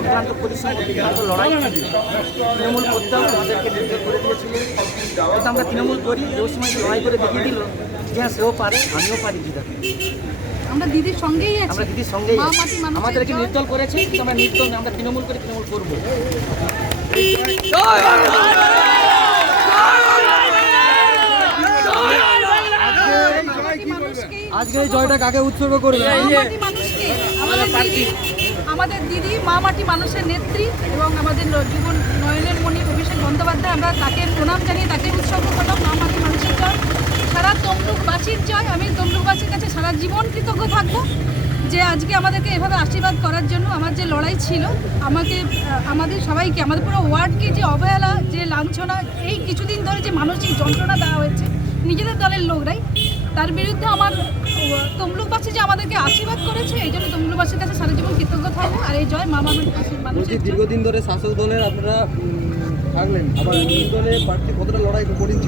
অক্লান্ত পরিশ্রম অক্লান্ত লড়াই তৃণমূল করতাম আমাদেরকে নির্দেশ করে দিয়েছিল। হয়তো আমরা তৃণমূল করি ওই সময় লড়াই করে দেখিয়ে দিল যে হ্যাঁ সেও পারে আমিও পারি দিদাকে আমরা দিদির সঙ্গেই আছি। আমরা দিদির সঙ্গেই আছি। আমাদেরকে। নির্দল করেছে কিন্তু আমরা নির্দল না, আমরা তৃণমূল করে তৃণমূল করব। আজকে এই জয়টা কাকে উৎসর্গ করবে? আমাদের দিদি, মা মাটি মানুষের নেত্রী এবং আমাদের জীবন নয়নের মণি অভিষেক বন্দ্যোপাধ্যায়, আমরা তাকে প্রণাম জানিয়ে তাকে উৎসর্গ করলাম, মা মাটি মানুষের জয়। সারা তমলুকবাসীর জয়, আমি তমলুকবাসীর কাছে সারা জীবন কৃতজ্ঞ থাকব যে আজকে আমাদেরকে এভাবে আশীর্বাদ করার জন্য আমার যে লড়াই ছিল, আমাকে আমাদের সবাইকে, আমাদের পুরো ওয়ার্ডকে যে অবহেলা, যে লাঞ্ছনা, এই কিছুদিন ধরে যে মানসিক যন্ত্রণা দেওয়া হয়েছে, নিজেদের দলের লোকরাই, তার বিরুদ্ধে আমার তমলুকবাসী যে আমাদেরকে আশীর্বাদ করেছে, এই জন্য তমলুকবাসীর কাছে আর এই জয় মানুষের দীর্ঘদিন ধরে শাসক দলের আপনারা থাকলেন। আবার দলের দলে প্রার্থী কতটা লড়াই করেছিল